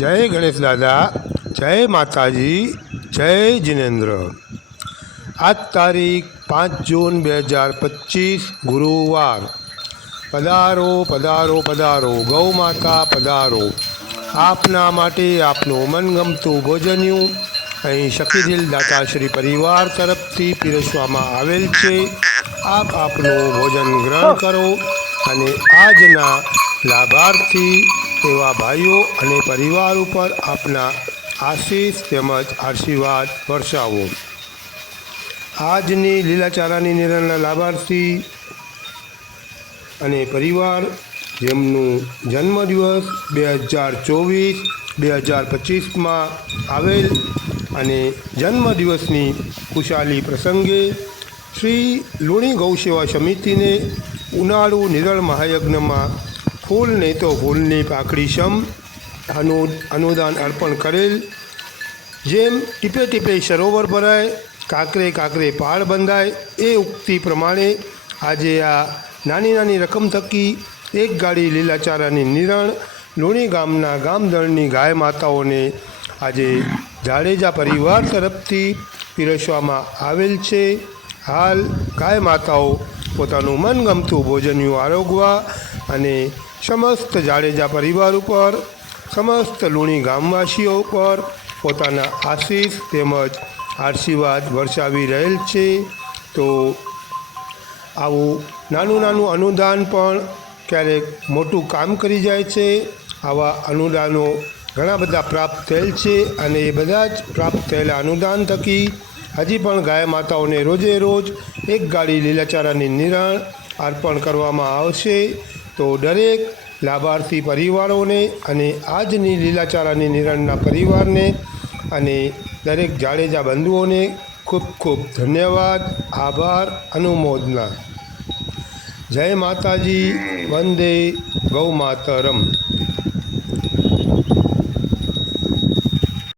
જય ગણેશ દાદા, જય માતાજી, જય જિનેન્દ્ર। આજ તારીખ 5 જૂન 2025 ગુરુવાર। પધારો પધારો પધારો, ગૌ માતા પધારો। આપના માટે આપનું મનગમતું ભોજન્યું અહીં શકીદિલ દાતાશ્રી પરિવાર તરફથી પીરસવામાં આવેલ છે। આપ આપનું ભોજન ગ્રહણ કરો અને આજના લાભાર્થી એવા ભાઈઓ અને પરિવાર ઉપર આપના આશીષ તેમજ આશીર્વાદ વર્ષાવો। આજની લીલાચારાની નિરણના લાભાર્થી અને પરિવાર જેમનું જન્મદિવસ 2024-2025માં આવેલ અને જન્મદિવસની ખુશાલી પ્રસંગે શ્રી લુણી ગૌસેવા સમિતિને ઉનાળુ નિરણ મહાયજ્ઞમાં ફૂલ નહીં તો ફૂલની પાકડી સમ અનુદાન અર્પણ કરેલ। જેમ ટીપે ટીપે સરોવર ભરાય, કાંકરે કાંકરે પહાડ બંધાય, એ ઉક્તિ પ્રમાણે આજે આ નાની નાની રકમ થકી એક ગાડી લીલાચારાની નિરણ લુણી ગામના ગામદળની ગાય માતાઓને આજે જાડેજા પરિવાર તરફથી પીરસવામાં આવેલ છે। હાલ ગાય માતાઓ પોતાનું મનગમતું ભોજનનું આરોગવા અને સમસ્ત જાડેજા પરિવાર ઉપર, સમસ્ત લુણી ગામવાસીઓ ઉપર પોતાના આશીષ તેમજ આશીર્વાદ વર્ષાવી રહેલ છે। તો આવું નાનું નાનું અનુદાન પણ ક્યારેક મોટું કામ કરી જાય છે। આવા અનુદાનો ઘણા બધા પ્રાપ્ત થયેલ છે અને એ બધા જ પ્રાપ્ત થયેલા અનુદાન થકી હજી પણ ગાય માતાઓને રોજે રોજ એક ગાડી લીલાચારાની નિરણ અર્પણ કરવામાં આવશે। તો દરેક લાભાર્થી પરિવારોને અને આજની લીલાચારાની નિરણના પરિવારને અને દરેક જાડેજા બંધુઓને ખૂબ ખૂબ ધન્યવાદ, આભાર, અનુમોદના। જય માતાજી, વંદે ગૌ માતરમ।